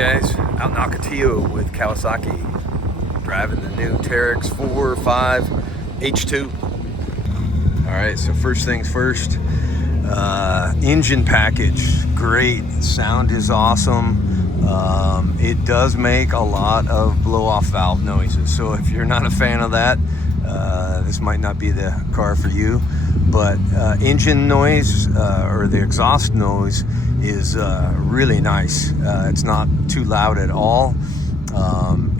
guys, out in Ocotillo with Kawasaki, driving the new Teryx 4.5 H2. All right, so first things first, engine package, great, sound is awesome. It does make a lot of blow-off valve noises, so if you're not a fan of that, this might not be the car for you. But engine noise or the exhaust noise is really nice. It's not too loud at all,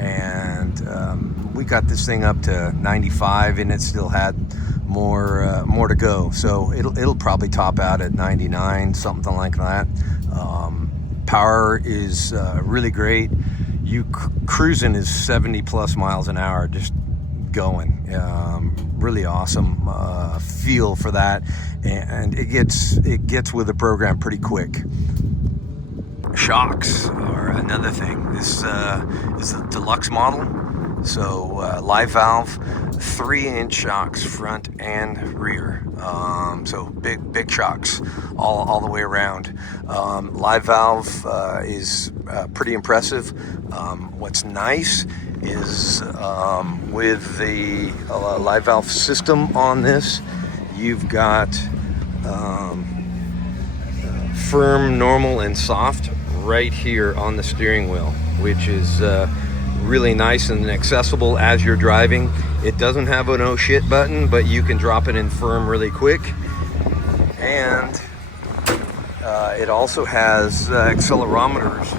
and we got this thing up to 95, and it still had more to go. So it'll probably top out at 99, something like that. Power is really great. Cruising is 70 plus miles an hour, just going. Really awesome feel for that, and it gets with the program pretty quick. Shocks are another thing. This is the deluxe model, so live valve, 3-inch shocks front and rear. So big shocks all the way around. Live valve is pretty impressive. What's nice is with the live valve system on this, you've got firm, normal, and soft right here on the steering wheel, which is really nice and accessible as you're driving. It doesn't have an oh shit button, but you can drop it in firm really quick. And it also has accelerometers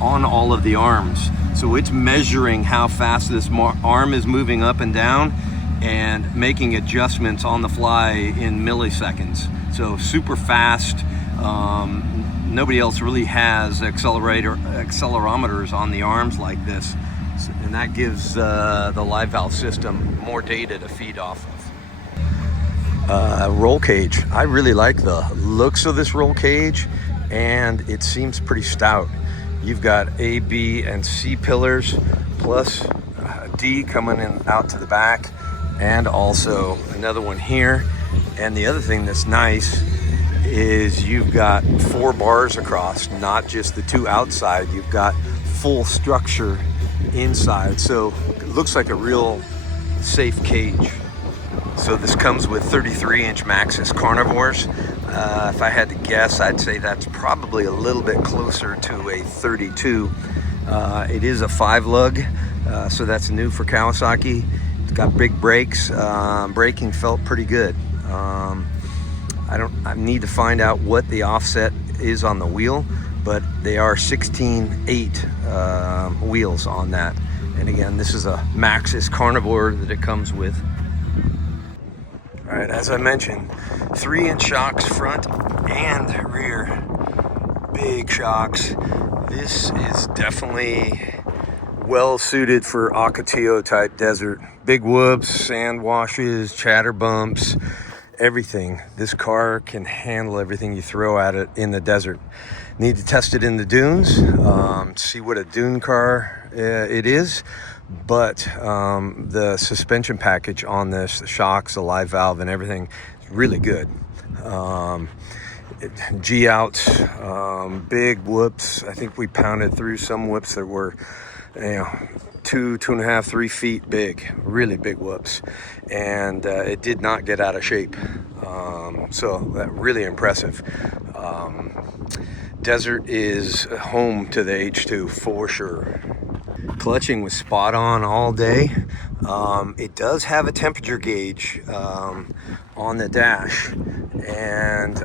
on all of the arms. So it's measuring how fast this arm is moving up and down and making adjustments on the fly in milliseconds. So super fast. Nobody else really has accelerometers on the arms like this. And that gives the live valve system more data to feed off of. Roll cage. I really like the looks of this roll cage, and it seems pretty stout. You've got A, B, and C pillars, plus D coming in out to the back, and also another one here. And the other thing that's nice is you've got 4 bars across, not just the 2 outside. You've got full structure inside, so it looks like a real safe cage. So this comes with 33-inch Maxxis carnivores. If I had to guess, I'd say that's probably a little bit closer to a 32. It is a 5-lug, so that's new for Kawasaki. It's got big brakes. Braking felt pretty good. I need to find out what the offset is on the wheel, but they are 16/8 wheels on that. And again, this is a Maxxis carnivore that it comes with. All right, as I mentioned, 3-inch shocks front and rear. Big shocks. This is definitely well suited for Ocotillo type desert. Big whoops, sand washes, chatter bumps, everything. This car can handle everything you throw at it in the desert. Need to test it in the dunes, see what a dune car it is. But the suspension package on this, the shocks, the live valve, and everything is really good. G-outs, big whoops. I think we pounded through some whoops that were, 2.5, 3 feet big, really big whoops. And it did not get out of shape. So really impressive. Desert is home to the H2 for sure. Clutching was spot on all day. It does have a temperature gauge on the dash, and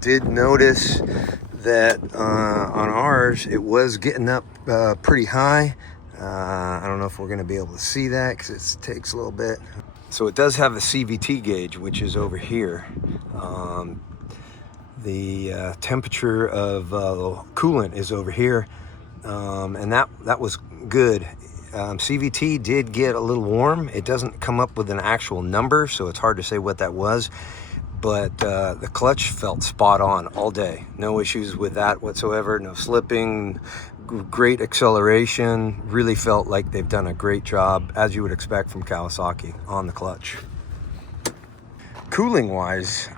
did notice that on ours it was getting up pretty high. I don't know if we're going to be able to see that because it takes a little bit. So it does have a CVT gauge, which is over here. The temperature of coolant is over here, and that was good. CVT did get a little warm. It doesn't come up with an actual number, so it's hard to say what that was, but the clutch felt spot on all day. No issues with that whatsoever. No slipping, great acceleration. Really felt like they've done a great job, as you would expect from Kawasaki, on the clutch. Cooling wise,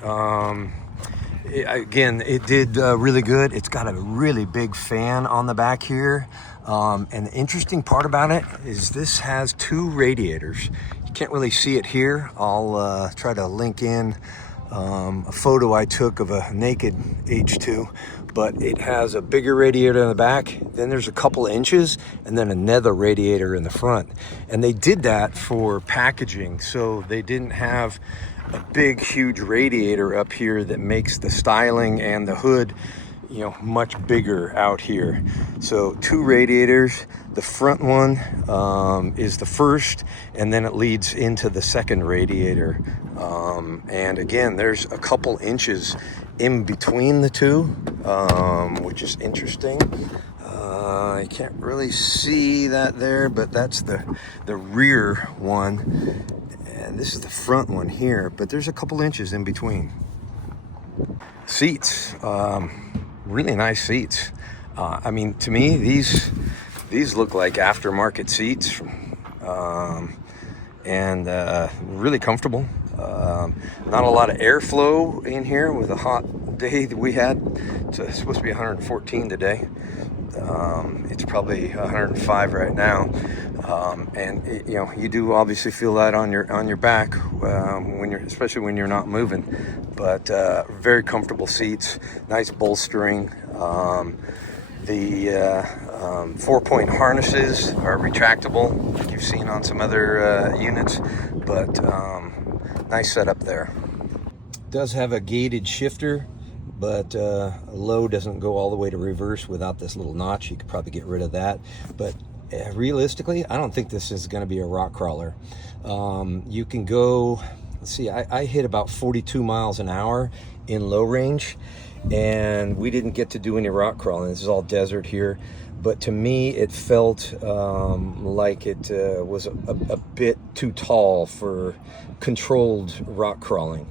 Again, it did really good. It's got a really big fan on the back here. And the interesting part about it is this has 2 radiators. You can't really see it here. I'll try to link in a photo I took of a naked H2, but it has a bigger radiator in the back, then there's a couple inches, and then another radiator in the front. And they did that for packaging, so they didn't have a big, huge radiator up here that makes the styling and the hood, you know, much bigger out here. So 2 radiators. The front one is the first, and then it leads into the second radiator. And again, there's a couple inches in between the 2, which is interesting. I can't really see that there, but that's the rear one. And this is the front one here, but there's a couple inches in between. Seats, really nice seats. I mean, to me, these look like aftermarket seats, and really comfortable. Not a lot of airflow in here with a hot day that we had. It's supposed to be 114 today. It's probably 105 right now. And you know, you do obviously feel that on your back especially when you're not moving. But very comfortable seats, nice bolstering. The 4-point harnesses are retractable, like you've seen on some other units, but nice setup there. It does have a gated shifter, but low doesn't go all the way to reverse without this little notch. You could probably get rid of that, but realistically, I don't think this is going to be a rock crawler. You can go, let's see, I hit about 42 miles an hour in low range, and we didn't get to do any rock crawling. This is all desert here, but to me it felt like it was a bit too tall for controlled rock crawling.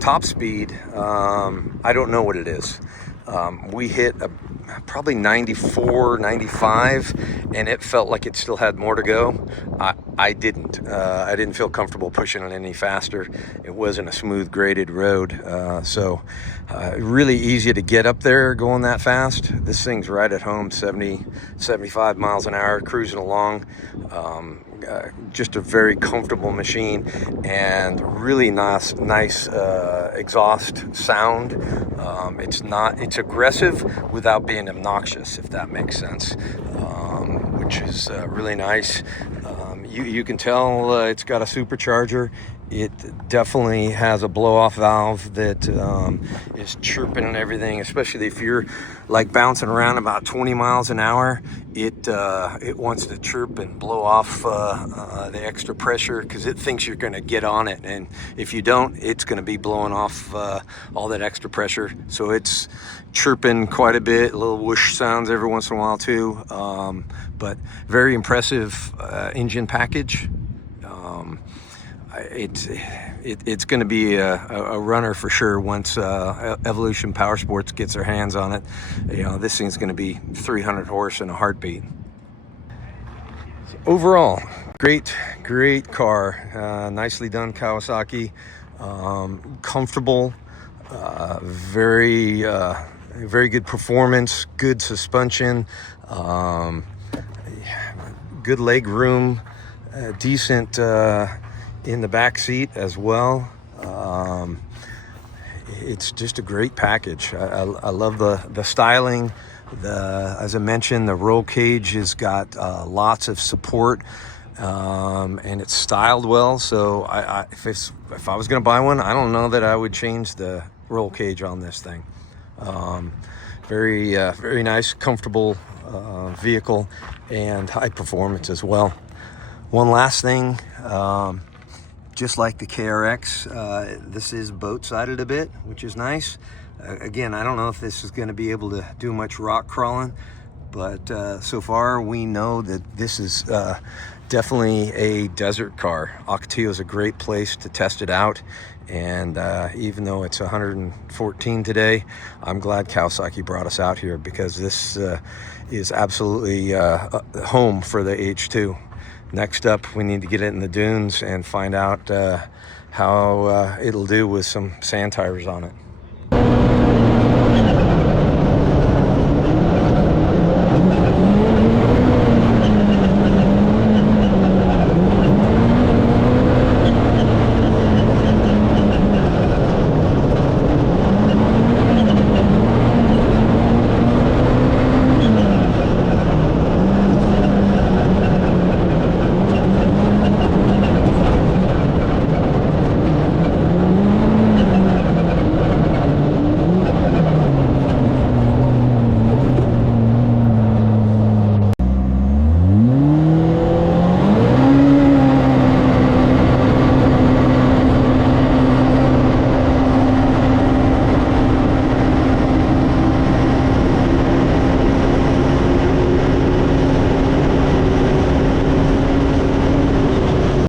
Top speed, I don't know what it is. We hit probably 94, 95, and it felt like it still had more to go. I didn't feel comfortable pushing it any faster. It wasn't a smooth graded road, so really easy to get up there going that fast. This thing's right at home, 70, 75 miles an hour, cruising along. Just a very comfortable machine, and really nice exhaust sound. It's aggressive without being obnoxious, if that makes sense, which is really nice. You can tell it's got a supercharger. It definitely has a blow-off valve that is chirping and everything, especially if you're like bouncing around about 20 miles an hour. It wants to chirp and blow off the extra pressure because it thinks you're going to get on it, and if you don't, it's going to be blowing off all that extra pressure. So it's chirping quite a bit, little whoosh sounds every once in a while too, but very impressive engine package. It's going to be a runner for sure once Evolution Powersports gets their hands on it. You know, this thing's going to be 300 horse in a heartbeat. So overall, great car. Nicely done, Kawasaki. Comfortable, very good performance, good suspension, good leg room, decent in the back seat as well. It's just a great package. I love the styling. As I mentioned, the roll cage has got lots of support, and it's styled well. So if I was going to buy one, I don't know that I would change the roll cage on this thing. Very nice, comfortable vehicle, and high performance as well. One last thing. Just like the KRX, this is boat-sided a bit, which is nice. Again, I don't know if this is going to be able to do much rock crawling, but so far we know that this is definitely a desert car. Ocotillo is a great place to test it out, and even though it's 114 today, I'm glad Kawasaki brought us out here, because this is absolutely home for the H2. Next up, we need to get it in the dunes and find out how it'll do with some sand tires on it.